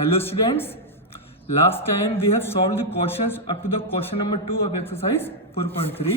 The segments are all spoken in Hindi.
Hello students, last time we have solved the questions up to the question number 2 of exercise 4.3.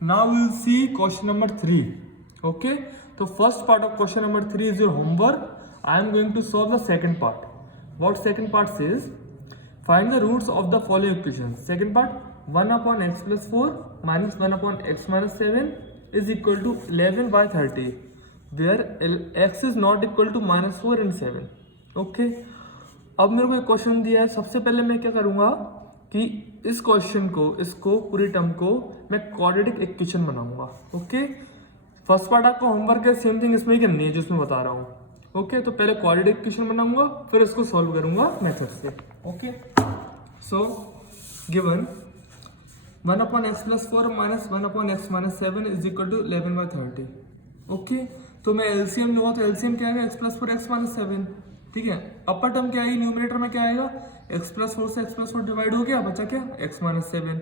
Now we will see question number 3. Okay, so first part of question number 3 is your homework. I am going to solve the second part. What second part says? Find the roots of the following equations. Second part, 1 upon x plus 4 minus 1 upon x minus 7 is equal to 11 by 30, where x is not equal to minus 4 and 7. Okay, अब मेरे को एक क्वेश्चन दिया है. सबसे पहले मैं क्या करूँगा कि इस क्वेश्चन को, इसको पूरी टर्म को मैं क्वाड्रेटिक इक्वेशन बनाऊंगा. ओके, फर्स्ट पार्ट आपको होमवर्क है, सेम थिंग इसमें ही करनी है जिसमें बता रहा हूँ. ओके, तो पहले क्वाड्रेटिक इक्वेशन बनाऊंगा, फिर इसको सॉल्व करूंगा मेथड से. Okay, so given 1 upon x plus 4 minus 1 upon x minus 7 is equal to 11 by 30. Okay, तो मैं एलसीएम लूँगा तो एलसीएम क्या आएगा? X plus 4 x minus 7. ठीक है, अपर टर्म क्या आएगी? न्यूमरेटर में क्या आएगा? एक्स प्लस 4 से एक्स प्लस 4 डिवाइड हो गया, बचा क्या? X minus 7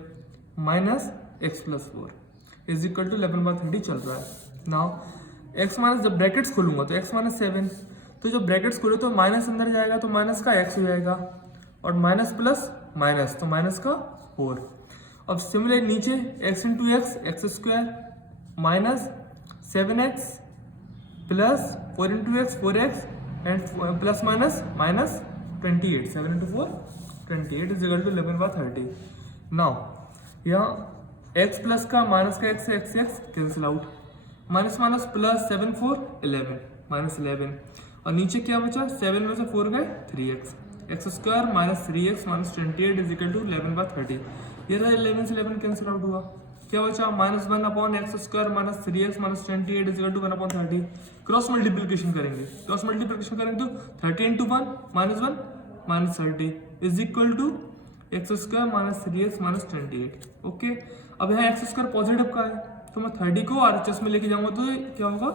minus x plus 4 is equal to 11 by 30 चल रहा है. नाउ एक्स माइनस, जब ब्रैकेट्स खोलूंगा तो एक्स माइनस 7, तो जब ब्रैकेट्स खोले तो माइनस अंदर जाएगा तो माइनस का एक्स हो जाएगा, और माइनस प्लस माइनस तो माइनस का 4. अब सिमिलर नीचे x into x, x square minus 7x plus 4 into x 4x and plus minus minus 28. 7 इंटू 4 28 is equal to 11 by 30. Now यहाँ x प्लस का माइनस का x cancel out, minus minus plus 7 4 11 minus 11, और नीचे क्या बचा? 7 में से 4 गए 3x, x square minus 3x minus 28 is equal to 11 by 30. ये रहा 11 से 11 कैंसिल आउट हुआ, क्या बचा? Minus 1 upon x square minus 3x minus 28 is equal to 1 upon 30. Cross multiplication करेंगे, क्रॉस मल्टीप्लिकेशन करेंगे तो 30 into 1 minus 30 is equal to x square minus 3x minus 28. Okay, अब यहाँ एक्स स्क्वायर पॉजिटिव का है तो मैं 30 को RHS में लेके जाऊंगा तो क्या होगा?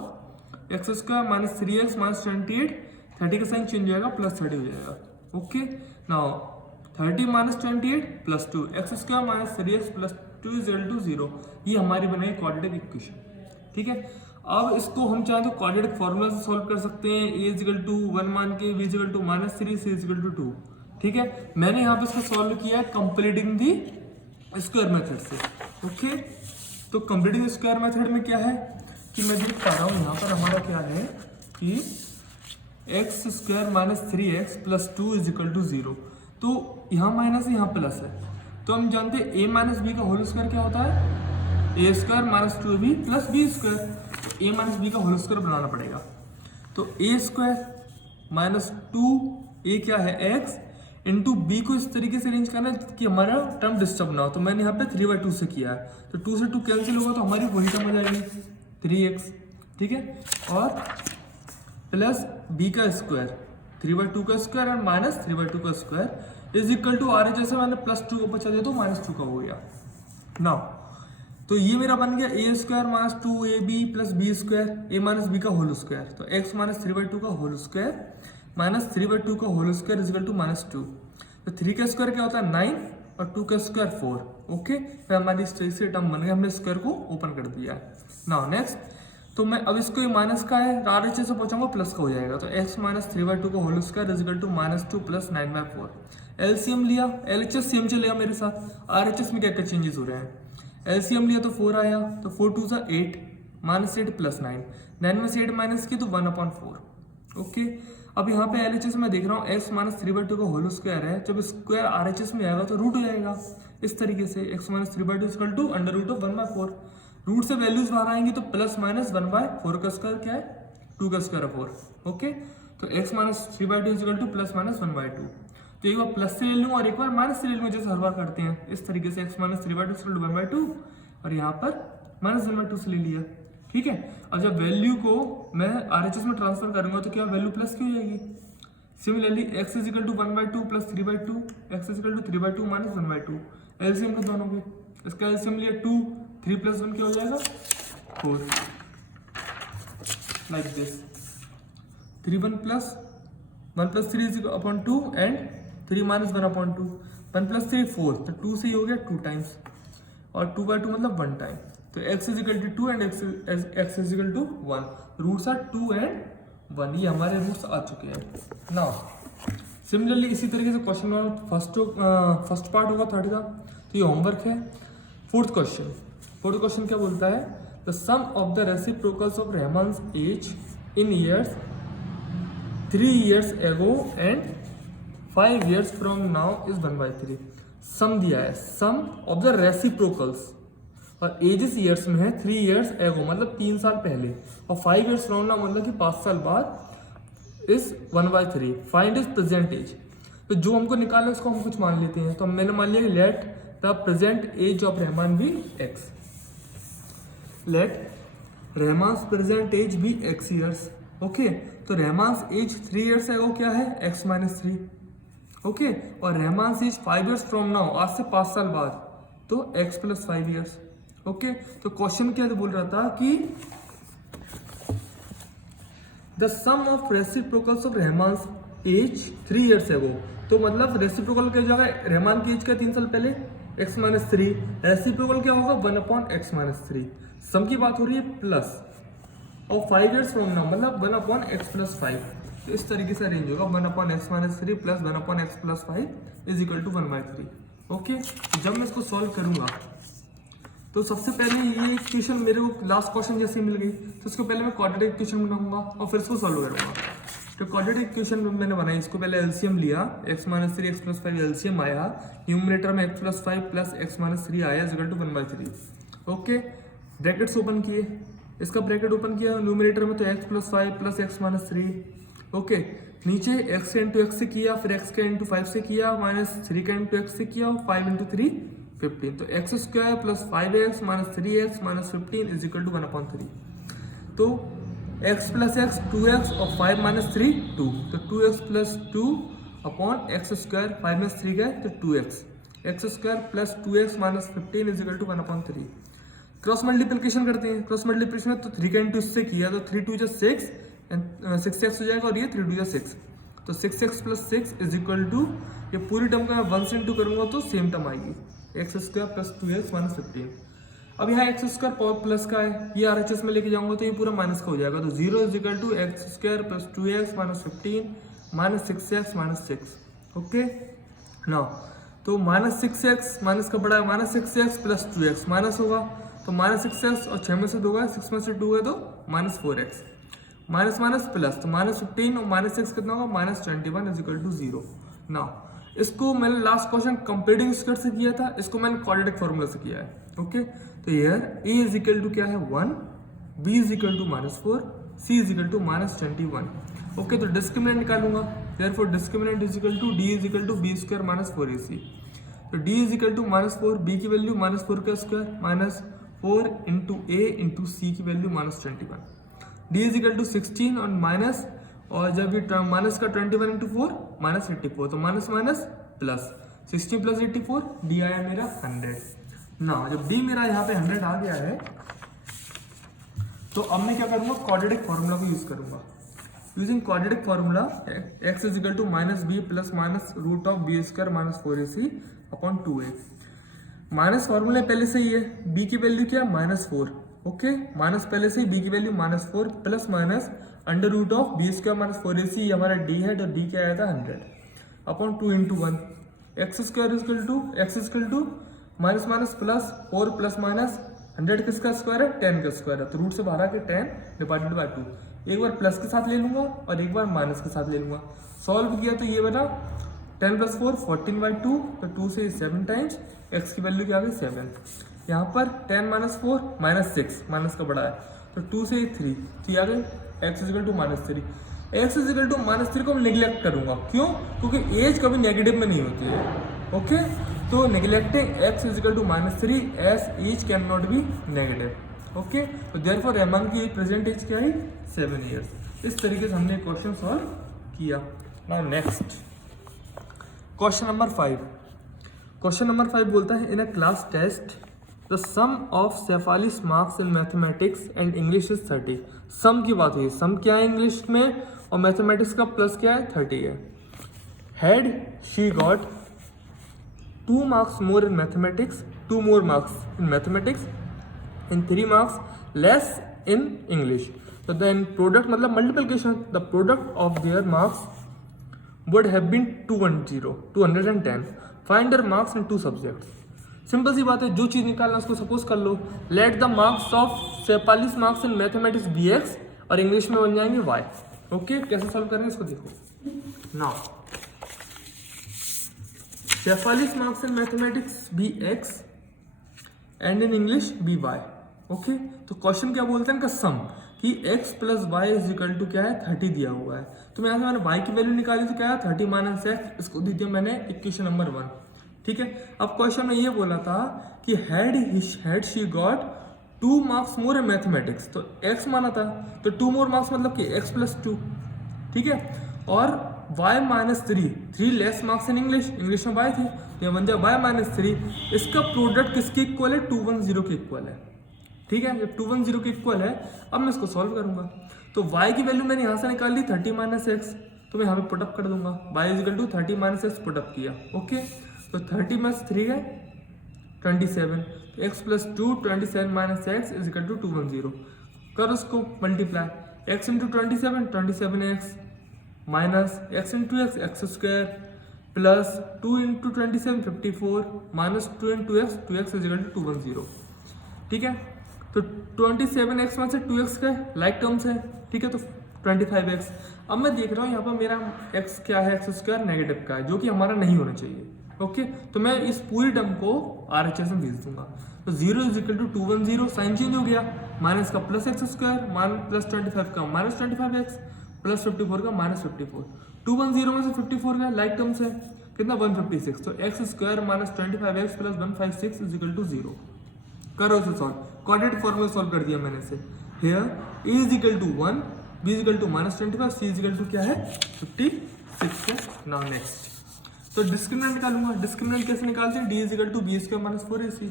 X square minus 3x minus 28, 30 का साइन चेंज हो जाएगा, प्लस 30 हो जाएगा. Okay, now 30 minus 28 plus 2, x square minus 3x plus 2 is equal to 0. ये हमारी बनेगी क्वाड्रेटिक इक्वेशन. ठीक है, अब इसको हम चाहें तो क्वाड्रेटिक फॉर्मूला से सॉल्व कर सकते हैं. a इज इक्वल टू 1 मान के, b is equal to minus 3, c is equal to 2. ठीक है, मैंने यहाँ पे इसको सॉल्व किया है कंप्लीटिंग दी स्क्वायर मेथड से. ओके, तो कंप्लीटिंग स्क्वायर मेथड में क्या है कि मैं देख पा रहा हूँ यहाँ पर हमारा क्या है कि x square minus 3x plus 2 is equal to 0. तो यहाँ माइनस है, यहाँ प्लस है, तो हम जानते हैं a माइनस बी का होल स्क्वायर क्या होता है? A square minus 2b plus B square. तो a माइनस बी का होल स्क्वायर बनाना पड़ेगा. तो ए स्क्वायर माइनस 2a क्या है? x इंटू बी को इस तरीके से अरेंज करना है कि हमारा टर्म डिस्टर्ब ना हो. तो मैंने यहाँ पे 3/2 से किया है, तो 2 से 2 कैंसिल होगा तो हमारी वही टर्म हो जाएगी 3x. ठीक है, और प्लस बी का स्क्वायर 3/2 का स्क्वायर और माइनस 3/2 का square is equal to r. जैसे मैंने प्लस 2 को बचा दिया तो माइनस 2 का हो गया. नाउ तो ये मेरा बन गया A square minus 2ab plus B square, A minus B का होल स्क्वायर. तो x माइनस 3/2 का होल स्क्वायर माइनस 3/2 का whole square is equal to minus 2. तो 3 का स्क्वायर क्या होता है? 9 और 2 का स्क्वायर 4. ओके, फिर हमारी इस तरीके से टर्म बन गया, हमने स्क्वायर को ओपन कर दिया. नाउ नेक्स्ट, तो मैं अब इसको माइनस का है, RHS से पहुंचाऊंगा प्लस का हो जाएगा. तो x माइनस 3/2 का whole square is equal to minus 2 plus 9/4. LCM लिया, LHS सेम चलेगा मेरे साथ, RHS में क्या क्या चेंजेस हो रहे हैं? एलसीएम लिया तो 4 आया, तो 4 2 सा 8 माइनस 8 प्लस 9, 9 में से 8 माइनस की तो 1/4. ओके, अब यहाँ पे LHS में देख रहा हूँ x माइनस 3/2 का होल स्क्वायर है, जब स्क्वायर RHS में आएगा तो रूट हो जाएगा इस तरीके से. x minus 3/2 equal to under root of 1/4. Root से वैल्यूज बाहर आएंगी तो प्लस माइनस 1/4 का स्क्वायर क्या है? 2 का स्क्वायर 4. ओके, तो x minus 3/2 equal two plus minus 1/2. तो एक बार प्लस से ले लूँ और एक बार माइनस से ले लूँ, जैसे हर बार करते हैं इस तरीके से. x माइनस 3/2 इक्वल टू 1/2 और यहाँ पर माइनस 1/2 से ले लिया. ठीक है, अब जब वैल्यू को मैं RHS में ट्रांसफर करूंगा तो क्या वैल्यू प्लस की हो जाएगी? Similarly x is equal to 1/2 plus 3/2, x is equal to 3/2 minus 1/2. LCM का दोनों के, इसका एलसीएम लिया 2, 3 प्लस 1 क्या हो जाएगा? 4. Like this 3 1 plus 3 is upon 2 and 3 minus 1/2. 1 plus 3 4, तो 2 से ही हो गया 2 टाइम्स, और 2/2 मतलब 1 टाइम. तो x is equal to 2 and x is equal to 1. Roots are 2 and 1. ये हमारे रूट्स आ चुके हैं. नाउ सिमिलरली इसी तरीके से क्वेश्चन नंबर फर्स्ट पार्ट होगा 30 का, तो ये होमवर्क है। फोर्थ क्वेश्चन क्या बोलता है, the sum of the reciprocals of Rahman's age in years 3 years ago and 5 years from now is 1/3। सम दिया है, सम ऑफ द रेसिप्रोकल्स, और एजेस ईयर्स में है 3 years ago मतलब 3 साल पहले, और 5 years from now मतलब कि 5 साल बाद is 1/3। Find is present age, तो जो हमको निकालना है उसको हम कुछ मान लेते हैं। तो मैंने मान लिया कि let the present age of Rahman be X, let Rahman's present age be X years. Okay, तो रहमान्स एज 3 years ago क्या है, x माइनस 3। ओके, और Rahman's age 5 years from now, आज से 5 साल बाद, तो x प्लस 5 years। ओके, तो क्वेश्चन क्या बोल रहा था कि the sum of reciprocals of Rahman's age 3 years ago, तो मतलब रेसिप्रोकल क्या जाएगा, रहमान की एज क्या 3 साल पहले, x माइनस 3, रेसिप्रोकल क्या होगा 1/x माइनस 3। सम की बात हो रही है प्लस, और 5 years फ्रॉम नाउ मतलब 1/x प्लस 5। तो इस तरीके से अरेंज होगा 1/x minus 3 plus 1/x plus 5 is equal to 1/3। Okay, जब मैं इसको सॉल्व करूंगा तो सबसे पहले ये इक्वेशन मेरे को लास्ट क्वेश्चन जैसे मिल गई, तो इसको पहले मैं क्वाड्रेटिक इक्वेशन बनाऊंगा और फिर इसको सॉल्व करूंगा। तो क्वाड्रेटिक इक्वेशन मैंने बनाई, इसको पहले एलसीएम लिया, x minus 3 x plus 5 LCM आया, न्यूमरेटर में x plus 5 plus x minus 3 आया is equal to 1/3। Okay, brackets open किए, इसका ब्रैकेट ओपन किया, न्यूमरेटर में तो x plus 5 plus x minus 3। Okay, नीचे x का इंटू x से किया, फिर x का इंटू 5 से किया, माइनस 3 का इंटू x से किया, और 5 इंटू 3 15। तो x square plus 5x minus 3x minus 15 is equal to 1/3। तो x प्लस x 2x और 5 माइनस 3 2, तो 2x plus 2 upon x square, 5 minus 3 गए तो 2x, x square plus 2x minus 15 is equal to 1/3। Cross multiplication करते हैं, क्रॉस मल्टीप्लिकेशन में तो 3 का इंटू इससे किया तो 3 2 6 एंड 6x हो जाएगा, और ये 3 2 6, तो 6x plus 6 is equal to, ये पूरी टर्म का मैं 1 से इंटू करूंगा तो सेम टर्म आएगी, x square plus 2x minus 15। अब यहाँ एक्स स्क्वायर पावर प्लस का है, ये RHS में लेके जाऊंगा तो ये पूरा माइनस का हो जाएगा, तो 0 is equal to x square plus 2x minus 15 minus 6x minus 6। Okay, now तो माइनस 6x माइनस का बड़ा है, minus 6x plus 2x minus होगा, तो माइनस 6x और 6 में से 2 गए, 6 में से 2 गए तो minus 4x, minus minus plus, तो माइनस 15 और माइनस 6 कितना होगा, minus 21 is equal to 0। Now इसको मैंने लास्ट क्वेश्चन कंप्लीटिंग स्क्वायर से किया था, इसको मैंने क्वाड्रेटिक फॉर्मूला से किया है। ओके, तो here a is equal to क्या है 1, b is equal to minus 4, c is equal to minus 21। Okay, तो डिस्क्रिमिनेंट निकालूंगा, therefore discriminant is equal to d is equal to b square minus 4ac। तो d is equal to minus 4, b की वैल्यू माइनस 4 का square minus 4 into a into C की value minus 21, d is equal to 16 और माइनस, और जब ये टर्म माइनस का 21 इंटू 4 माइनस 84, तो minus minus plus 16 plus 84, D आया मेरा 100। ना जब डी मेरा यहाँ पे 100 आ गया है, तो अब मैं क्या करूँगा, क्वाड्रेटिक फार्मूला को यूज करूँगा। Using quadratic formula x is equal to minus b plus minus root of b square minus 4ac upon 2a। Minus formula पहले से ही है, b की वैल्यू क्या माइनस 4। ओके, माइनस पहले से ही, b की value minus 4 plus minus under root of b square minus 4ac, हमारा d है, तो d क्या आया था 100 upon 2 into 1, x square equal to x equal to minus minus plus 4 plus minus 100 किसका स्क्वायर है, 10 का स्क्वायर है, तो रूट से बाहर आके 10 डिवाइडेड बाय 2, एक बार प्लस के साथ ले लूंगा और एक बार माइनस के साथ ले लूंगा। सॉल्व किया तो ये बना 10 प्लस 4 14 बाई 2, तो 2 से 7 टाइम्स, एक्स की वैल्यू क्या आ गई 7। यहाँ पर 10 माइनस 4 माइनस 6, माइनस का बड़ा है, तो 2 से 3, तो ये आ गई x is equal to minus 3। X is equal to minus 3 को मैं निगलेक्ट करूंगा, क्यों, क्योंकि एज कभी नेगेटिव में नहीं होती है। ओके, तो neglecting x is equal to minus 3 age age can not be negative. Okay, तो देयरफॉर रहमान की प्रेजेंट एज क्या है 7 ईयर्स। इस तरीके से हमने क्वेश्चन सॉल्व किया। Now next question number 5। Question number 5 बोलता है, in a class test the sum of Shefali's marks in mathematics and English is 30। Sum की बात हुई, सम क्या है इंग्लिश में और मैथमेटिक्स का प्लस क्या है 30 है। Had she got 2 marks more in mathematics, 2 more marks in mathematics and 3 marks less in English, so then product मतलब multiplication, the product of their marks would have been 210. Find their marks in 2 subjects. Simple सी बात है, जो चीज़ निकालना उसको सपोज कर लो, let the marks of 45 marks in mathematics be X और इंग्लिश में बन जाएंगे वाई. ओके, कैसे सॉल्व करेंगे इसको देखो. Now 45 marks in mathematics be x and in English be y. Okay, तो क्वेश्चन क्या बोलते हैं इनका सम, कि x plus y is equal to क्या है 30 दिया हुआ है. तो यहाँ से मैंने y की वैल्यू निकाली तो क्या है 30 माइनस एक्स, इसको दी थी मैंने इक्वेशन नंबर 1. ठीक है, अब क्वेश्चन में ये बोला था कि had she got 2 marks more in mathematics, तो x माना था, तो 2 मोर मार्क्स मतलब कि x प्लस 2. ठीक है, और y minus 3 less marks in English में y थी, तो बन जाए y माइनस 3. इसका प्रोडक्ट किसके इक्वल है, 210 के इक्वल है. ठीक है, जब 210 के इक्वल है, अब मैं इसको सॉल्व करूंगा. तो y की वैल्यू मैंने यहाँ से निकाल ली 30 माइनस एक्स, तो मैं यहाँ पे पुटअप कर दूंगा. y is equal to 30 minus x put up किया. ओके, तो 30 माइनस 3 है 27, तो x plus 2 27 minus x is equal to 210. कर उसको multiply, x into 27 x minus x into x square plus 2 into 27 54 minus 2 into x 2x is equal to 210. ठीक है, तो 27x में से 2x का लाइक टर्म्स है. ठीक है, तो 25x. अब मैं देख रहा हूँ यहाँ पर मेरा x क्या है, एक्स स्क्वायर नेगेटिव का है, जो कि हमारा नहीं होना चाहिए. ओके, तो मैं इस पूरी टर्म को RHS में भेज दूंगा. तो 0 is equal to 210, sign change हो गया, माइनस का प्लस एक्स स्क्वायर प्लस 25 का माइनस 25x प्लस 54 का माइनस 54. 210 में से 54 का लाइक टर्म्स है कितना 156, तो x square minus 25x plus 156 is equal to 0. करो इसे सॉल्व, क्वाड्रेटिक फॉर्मूला सॉल्व कर दिया मैंने इसे. Here a is equal to 1, b is equal to minus 25, c is equal to क्या है 56 है. नाउ नेक्स्ट, तो डिस्क्रिमिनेंट निकालूंगा. डिस्क्रिमिनेंट कैसे निकालते हैं, d is equal to b square minus 4ac.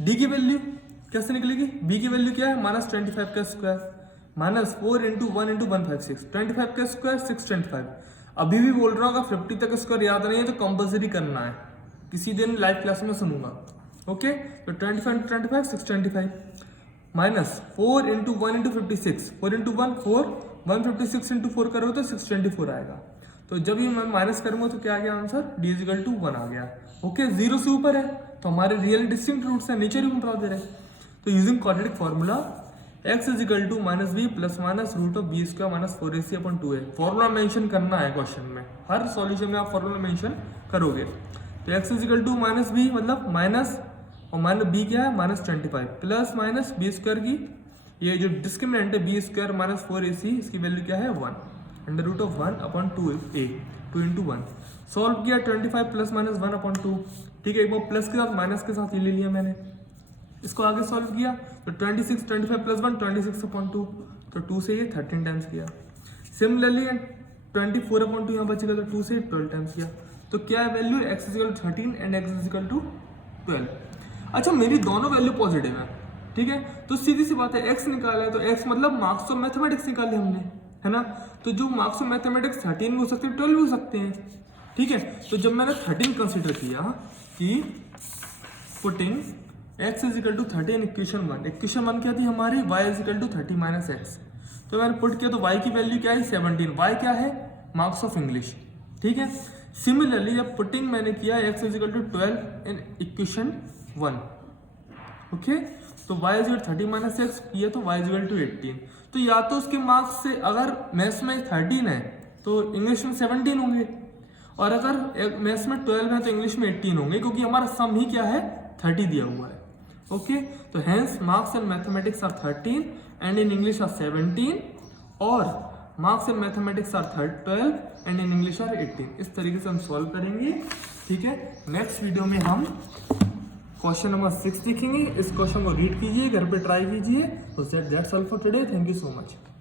d की वैल्यू कैसे निकलेगी, b की वैल्यू क्या है माइनस 25 का स्क्वायर माइनस 4 इंटू 1 इंटू 156, 25 का स्क्वायर 625. अभी भी बोल रहा हूँ अगर 50 तक स्क्वायर याद नहीं है तो कंपल्सरी करना है, किसी दिन लाइव क्लास में सुनूंगा. ओके, तो 25 625 minus 4 into 1 into 56, 4 into 1 4, 156 into 4 करो तो 624 आएगा. तो जब ये मैं माइनस करूंगा तो क्या आ गया answer, d is equal to 1 आ गया. ओके, 0 से ऊपर है तो हमारे रियल डिस्टिंक्ट रूट्स है, नीचे रूट दे रहे. तो using quadratic formula x is equal to minus b plus minus root of b square minus 4ac upon 2a. Formula mention करना है क्वेश्चन में, हर सॉल्यूशन में आप फॉर्मूला मेंशन करोगे. तो x is equal to minus b मतलब माइनस, और माइनस बी क्या है minus 25 plus minus b square की ये जो डिस्क्रिमिनेंट है बी स्क्वायर माइनस 4ac, इसकी वैल्यू क्या है 1 under root of 1 upon 2a 2 into 1. Solve किया 25 प्लस माइनस 1 अपॉन 2. ठीक है, एक बार प्लस के साथ माइनस के साथ ये ले लिया मैंने, इसको आगे सॉल्व किया तो 26 25 प्लस 1 26 अपॉन 2, तो 2 से ये 13 टाइम्स किया. सिमिलरली 24 अपॉन 2 यहाँ बचेगा तो 2 से 12 टाइम्स किया. तो क्या है value, x is equal to 13 and x is equal to 12. अच्छा, मेरी दोनों वैल्यू पॉजिटिव है. ठीक है, तो सीधी सी बात है x निकाला है तो x मतलब मार्क्स ऑफ मैथमेटिक्स निकाले हमने, है ना. तो जो मार्क्स ऑफ मैथमेटिक्स 13 भी हो सकते हैं 12 भी हो सकते हैं. ठीक है, तो जब मैंने 13 कंसिडर किया कि putting x is equal to 13 equation 1 क्या थी हमारी, y is equal to 30 minus x. तो मैंने पुट किया तो y की वैल्यू क्या है 17, y क्या है मार्क्स ऑफ इंग्लिश. ठीक है, सिमिलरली अब पुटिंग मैंने किया x is equal to 12 in equation 1. Okay, तो y is equal 30 minus x किया तो y इज इक्वल टू 18. तो या तो उसके मार्क्स से अगर मैथ्स में 13 है तो इंग्लिश में 17 होंगे, और अगर मैथ्स में 12 है तो इंग्लिश में 18 होंगे, क्योंकि हमारा सम ही क्या है 30 दिया हुआ है. ओके, तो hence marks in mathematics are 13 and in English are 17, और marks in mathematics are 12 and in English are 18. इस तरीके से हम सॉल्व करेंगे. ठीक है, नेक्स्ट वीडियो में हम क्वेश्चन नंबर 6 देखेंगे. इस क्वेश्चन को रीड कीजिए, घर पे ट्राई कीजिए. तो that's all for today. Thank you so much.